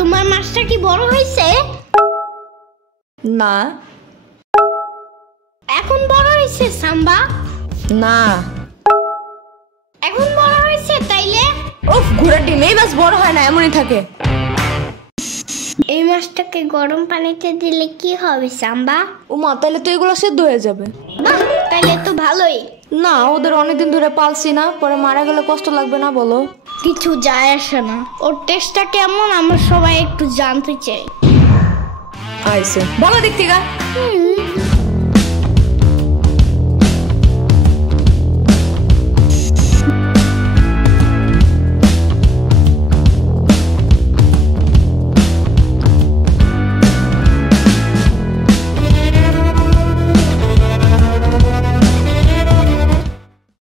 তোমার মাছটা কি বড় হয়েছে? না। এখন বড় হয়েছে সাম্বা? না। এখন বড় হয়েছে তাইলে? উফ, ঘোড়ার ডিম এই মাছ বড় হয় না, এমনই থাকে। এই মাছটাকে গরম পানিতে দিলে কি হবে সাম্বা? ওমা, তাহলে তো এগুলো সেদ্ধ হয়ে যাবে। বাহ, তাইলে তো ভালোই। না, ওদের অনেকদিন ধরে পালছি না, পরে মারা গেলে কষ্ট লাগবে না বলো? কিছু যায় আসে না, ওর টেস্টটা কেমন আমরা সবাই একটু জানতে চাই। আইসে বলো, দেখতে গা।